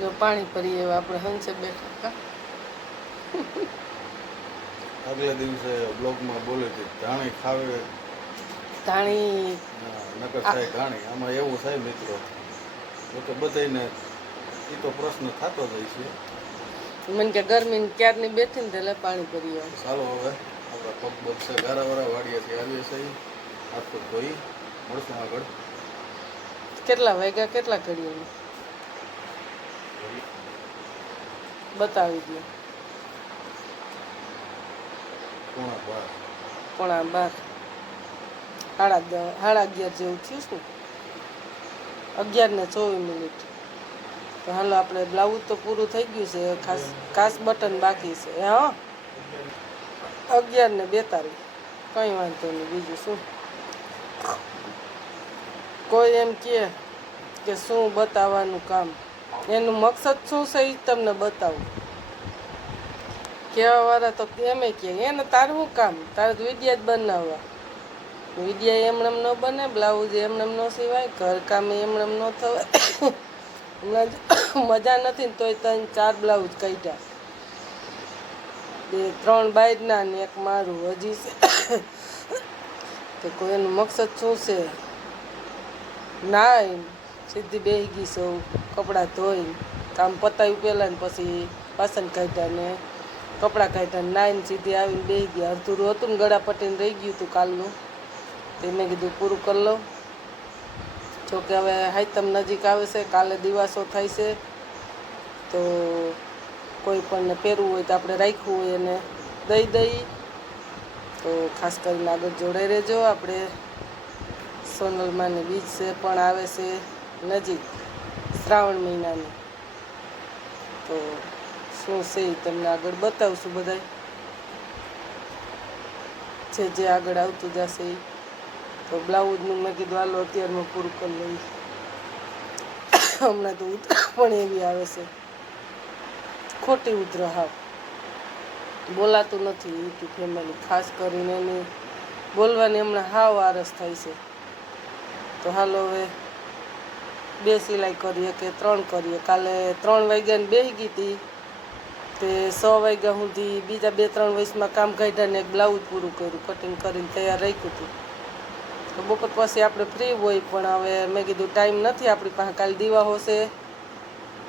જો પાણી પડીએ એવા આપણે હંસે બેઠા આગલા દિવસે બ્લોગમાં બોલે છે ધાણી ખાવે ધાણી નકર થાય ઘાણી. આમાં એવું થાય મિત્રો તો બધાને એ તો પ્રશ્ન થતો જ હોય છે. મને કે ગરમી ક્યારની બેઠી ને એટલે પાણી પડીએ. ચાલો હવે આપણા પગ પગ છે ગારાવાળા વાડિયાથી આવીએ છીએ હાથ પગ ધોઈ મળશું આગળ. કેટલા વાગ્યા કેટલા કરીએ બતાવી દો. 11:15 11:30 જેવું થયું શું 11:24. તો હાલો આપણે બ્લાઉઝ તો પૂરું થઈ ગયું છે. ખાસ બટન બાકી છે. હા 11:42 કંઈ વાંધો નહીં. બીજું શું કોઈ એમ કે શું બતાવવાનું કામ એનું મકસદ શું છે એ તમને બતાવું. કહેવાવાળા તો એમ કહે એને તારું શું કામ તારે તો વિડિયા જ બનાવવા. વિડિયા એમને ન બને બ્લાઉઝ એમને ન સિવાય ઘરકામ એમને ન થવાય. હમણાં મજા નથી ને તોય 3-4 બ્લાઉઝ કાઢ્યા. 3 બાયરના ને 1 મારું હજી છે. તો કોઈ એનું મકસદ શું છે ના સીધી બેસી ગઈ સૌ કપડાં ધોઈને કામ પતાવ્યું પહેલાં ને પછી વાસણ કાઢ્યા ને કપડાં કાઢ્યા નાઈને સીધી આવીને બેસી ગયા. અડધું હતું ને ગળા પટીને રહી ગયું હતું કાલનું તે મેં કીધું પૂરું કરી લઉં. જોકે હવે હાઈતમ નજીક આવે છે. કાલે દિવાસો થાય છે તો કોઈ પણને પહેરવું હોય તો આપણે રાખ્યું હોય એને દઈ તો ખાસ કરીને આગળ જોડાઈ રહેજો. આપણે સોનલમાની બીજ છે પણ આવે છે નજીક શ્રાવણ મહિનાની. તો શું છે એ તમને આગળ બતાવશું. બધા જે આગળ આવતું જશે એ તો બ્લાઉઝનું મેં કીધું હાલો અત્યારમાં પૂરું કરી લઈએ. હમણાં તો ઉધરા પણ એવી આવે છે ખોટી ઉધરા હાવ બોલાતું નથી. યુટ્યુબ ફેમિલી ખાસ કરીને એની બોલવાની હમણાં હાવ આરસ થાય છે. તો હાલો હવે 2 સિલાઈ કરીએ કે 3 કરીએ. કાલે 3 વાગ્યાને બેસી ગઈ હતી તે 6 વાગ્યા સુધી બીજા 2-3 વયસમાં કામ કાઢ્યા ને એક બ્લાઉઝ પૂરું કર્યું કટિંગ કરીને તૈયાર રાખ્યું હતું. તો બપોર પછી આપણે ફ્રી હોય પણ હવે મેં કીધું ટાઈમ નથી આપણી પાસે. કાલે દિવાહો છે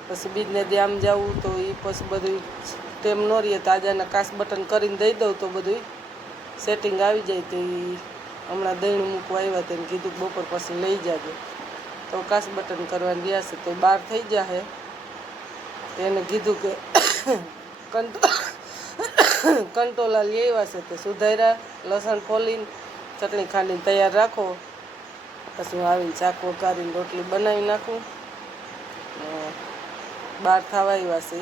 પછી બીજને દી આમ જવું તો એ પછી બધું ટેમ ન રહીએ. તાજાના કાચ બટન કરીને દઈ દઉં તો બધું સેટિંગ આવી જાય. તો એ હમણાં દહીણું મૂકવા આવ્યા તેને કીધું બપોર પછી લઈ જાજો. તો કાચ બટન કરવાની ગયા છે તો 12 થઈ જશે. એને કીધું કે કંટોલા લઈ આવ્યા છે તે સુધાર્યા લસણ ફોલીને ચટણી ખાંડીને તૈયાર રાખો. પછી હું આવીને શાક વઘારીને રોટલી બનાવી નાખું. 12 થવા આવ્યા છે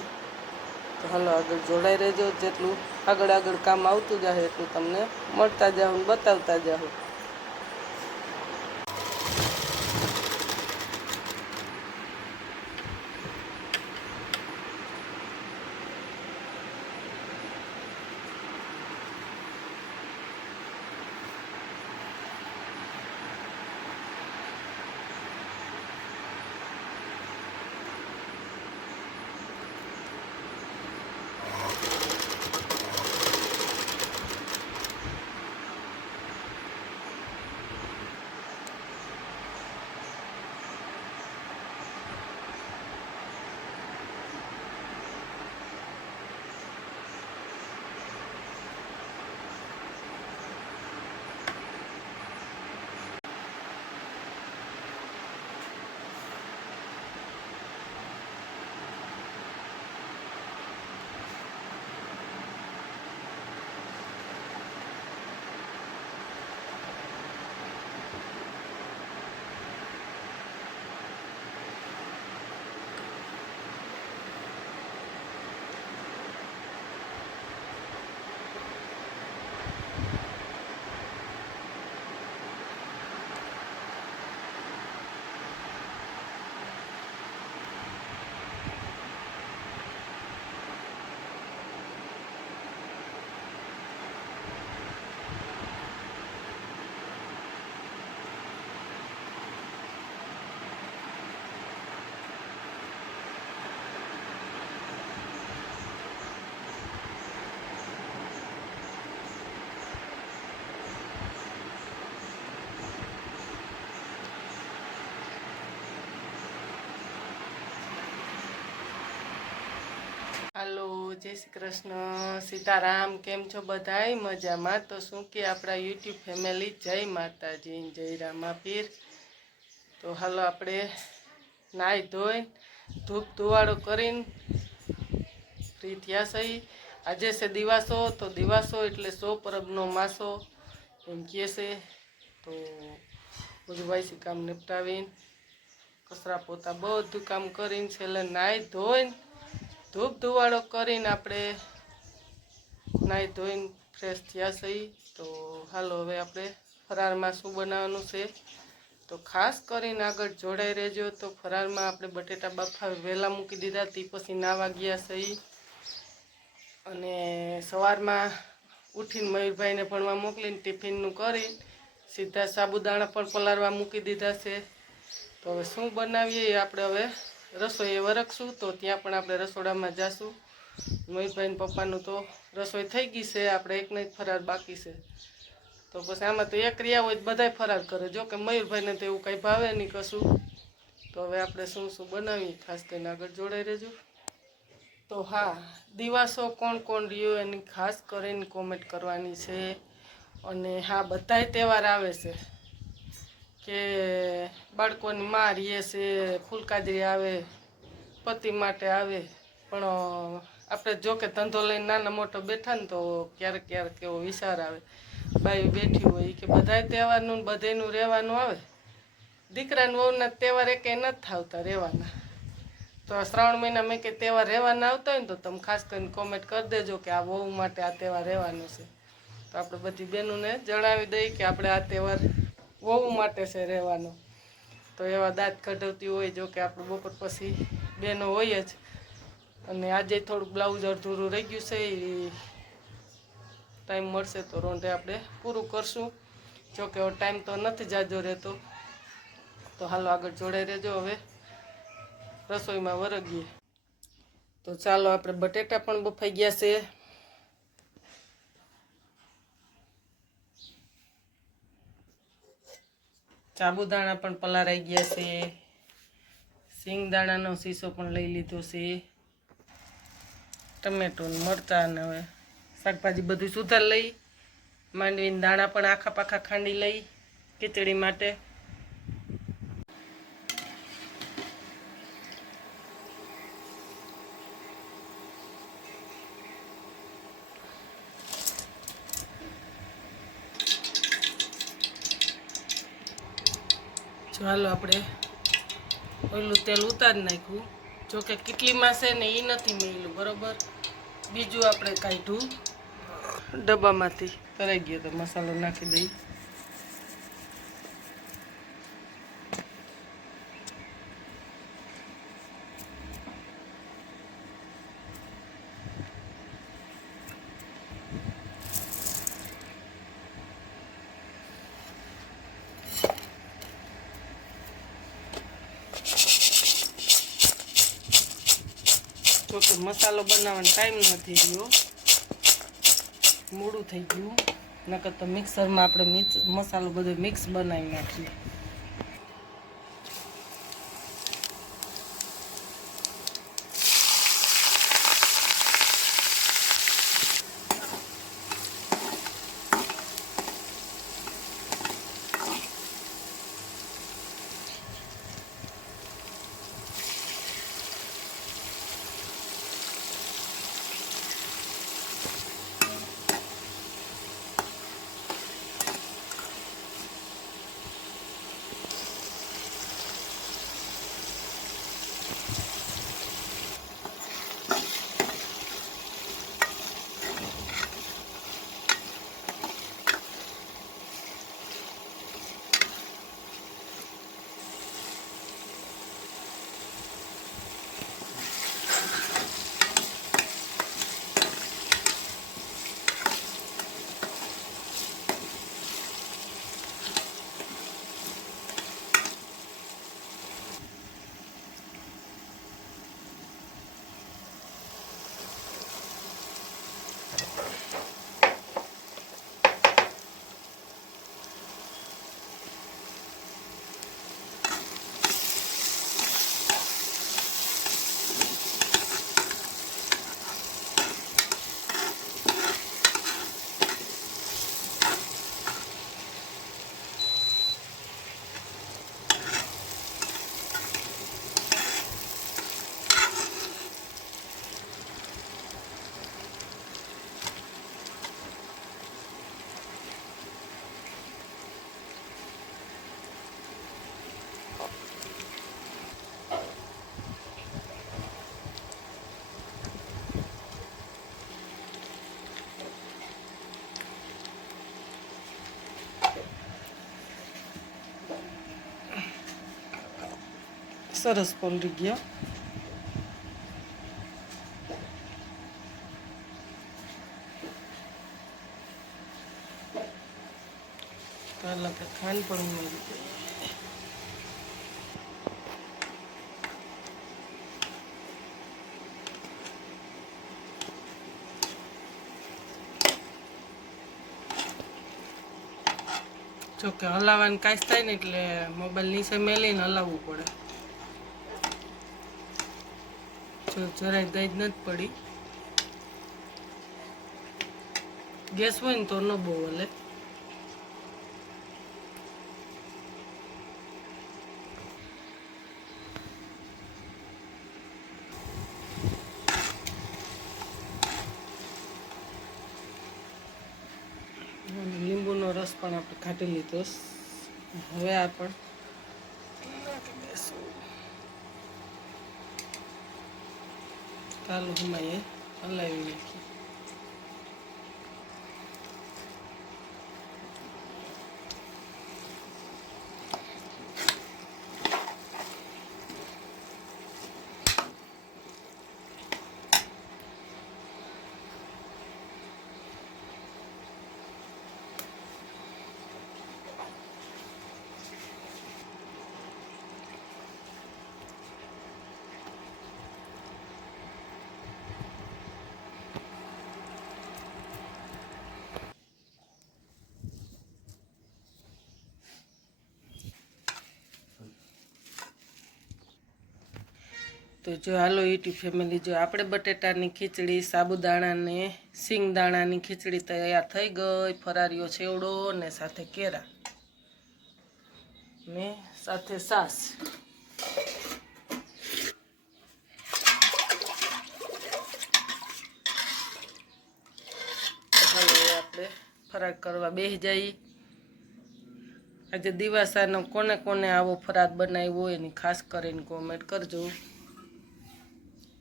તો હાલો આગળ જોડાઈ રહેજો. જેટલું આગળ કામ આવતું જાય એટલું તમને મળતા જાઉં બતાવતા જાઉં. જય શ્રી કૃષ્ણ, સીતારામ. કેમ છો બધાય? મજામાં? તો શું કે આપણા યુટ્યુબ ફેમિલી, જય માતાજી, જય રામાપીર. તો હાલો આપણે નાહી ધોઈ ધૂપ ધુવાડો કરીને ફ્રી થયા સહી. આજે છે દિવાસો, તો દિવાસો એટલે 100 પરબનો માસો એમ કહે છે. તો બધું વાયસી કામ નિપટાવીને કચરા પોતા બધું કામ કરીને છેલ્લે નાહી ધોઈને ધૂપ ધુવાડો કરીને આપણે નાહી ધોઈને ફ્રેશ થયા સહી. તો હાલો હવે આપણે ફરાળમાં શું બનાવવાનું છે તો ખાસ કરીને આગળ જોડાઈ રહેજો. તો ફરાળમાં આપણે બટેટા બાફા વહેલા મૂકી દીધા, તે પછી નાવા ગયા સહી. અને સવારમાં ઉઠીને મયુરભાઈને ભણવા મોકલીને ટિફિનનું કરી સીધા સાબુદાણા પણ પલાળવા મૂકી દીધા છે. તો હવે શું બનાવીએ એ આપણે હવે રસોઈએ વરખશું. તો ત્યાં પણ આપણે રસોડામાં જાશું. મયુરભાઈને પપ્પાનું તો રસોઈ થઈ ગઈ છે, આપણે એકને એક ફરાર બાકી છે. તો પછી આમાં તો એક રહ્યા હોય બધાય ફરાર કરે, જો કે મયુરભાઈને તો એવું કંઈ ભાવે નહીં કશું. તો હવે આપણે શું શું બનાવીએ ખાસ કરીને આગળ જોડાઈ રહેજો. તો હા, દિવાસો કોણ કોણ રહ્યો એની ખાસ કરીને કોમેન્ટ કરવાની છે. અને હા, બધાય તહેવાર આવે છે કે બાળકોની માં રીએ છે, ફૂલકાજરી આવે, પતિ માટે આવે. પણ આપણે જો કે ધંધો લઈને નાના મોટો બેઠા ને તો ક્યારેક ક્યારેક એવો વિચાર આવે, બાઈ બેઠી હોય કે બધાય તહેવારનું બધાયનું રહેવાનું આવે, દીકરાને વહુના તહેવાર એકેય નથી થાવતા રહેવાના. તો આ શ્રાવણ મહિના મેં કે તહેવાર રહેવાના આવતા હોય ને તો તમે ખાસ કરીને કોમેન્ટ કરી દેજો કે આ વહુ માટે આ તહેવાર રહેવાનો છે. તો આપણે બધી બહેનોને જણાવી દઈએ કે આપણે આ તહેવાર વહુ માટે છે રહેવાનો. તો એવા દાંત કઢાવતી હોય, જો કે આપણે બપોર પછી બહેનો હોય જ. અને આજે થોડુંક બ્લાઉઝ અડધુરું રહી ગયું છે, એ ટાઈમ મળશે તો રોંઢે આપણે પૂરું કરશું. જો કે ટાઈમ તો નથી જાજો રહેતો. તો હાલો આગળ જોડાઈ રહેજો. હવે રસોઈમાં વરગીએ. તો ચાલો, આપણે બટેટા પણ બફાઈ ગયા છે. સાબુદાણા પણ પલાળાઈ ગયા છે. સિંગદાણાનો શીશો પણ લઈ લીધો છે. ટમેટો મરચાં ને હવે શાકભાજી બધું સુધાર લઈ માંડવીને દાણા પણ આખા પાખા ખાંડી લઈ ખીચડી માટે. ચાલો આપણે ઓલું તેલ ઉતારી નાખ્યું. જોકે કેટલીમાં છે ને એ નથી મળ્યું બરોબર. બીજું આપણે કાઢ્યું ડબ્બામાંથી, કરાઈ ગયો તો મસાલો નાખી દઈ. તો મસાલો બનાવવાનો ટાઈમ નથી રહ્યો, મોડું થઈ ગયું. નકર તો મિક્સરમાં આપણે મસાલો બધો મિક્સ બનાવી નાખીએ. સરસ પલળી ગયો. પહેલાં તો ખાંડ પણ ઉમેરી દઈએ. જોકે હલાવવાનું કાંઈ થાય ને એટલે મોબાઈલ નીચે મેલીને હલાવવું પડે. જો જરાય દાજ નથી પડી. ગેસ હોય ને તો ન બહુ હલે. લીંબુનો રસ પણ આપણે કાઢી લીધો. હવે આપણે નાખી દઈશું. ચાલો હમાઈએ હલાવી નાખીએ. તો જો હાલો યુટ્યુબ ફેમિલી, જો આપણે બટેટાની ખીચડી, સાબુદાણાને સિંગદાણાની ખીચડી તૈયાર થઈ ગઈ. ફરારીઓ છેવડો ને સાથે કેરા ને સાથે છાશ. હાલો આપણે ફરાર કરવા બેસી જઈએ. આજે દિવાસાનો કોને કોને આવો ફરાર બનાવ્યો હોય એની ખાસ કરીને કોમેન્ટ કરજો.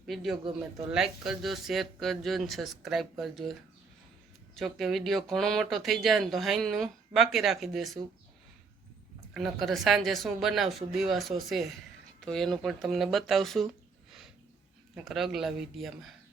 વિડીયો ગમે તો લાઈક કરજો, શેર કરજો ને સબસ્ક્રાઈબ કરજો. જોકે વિડીયો ઘણો મોટો થઈ જાય ને તો હાઈનું બાકી રાખી દઈશું. નકર સાંજે શું બનાવશું, દિવાસો છે તો એનું પણ તમને બતાવશું નકર અગલા વિડીયોમાં.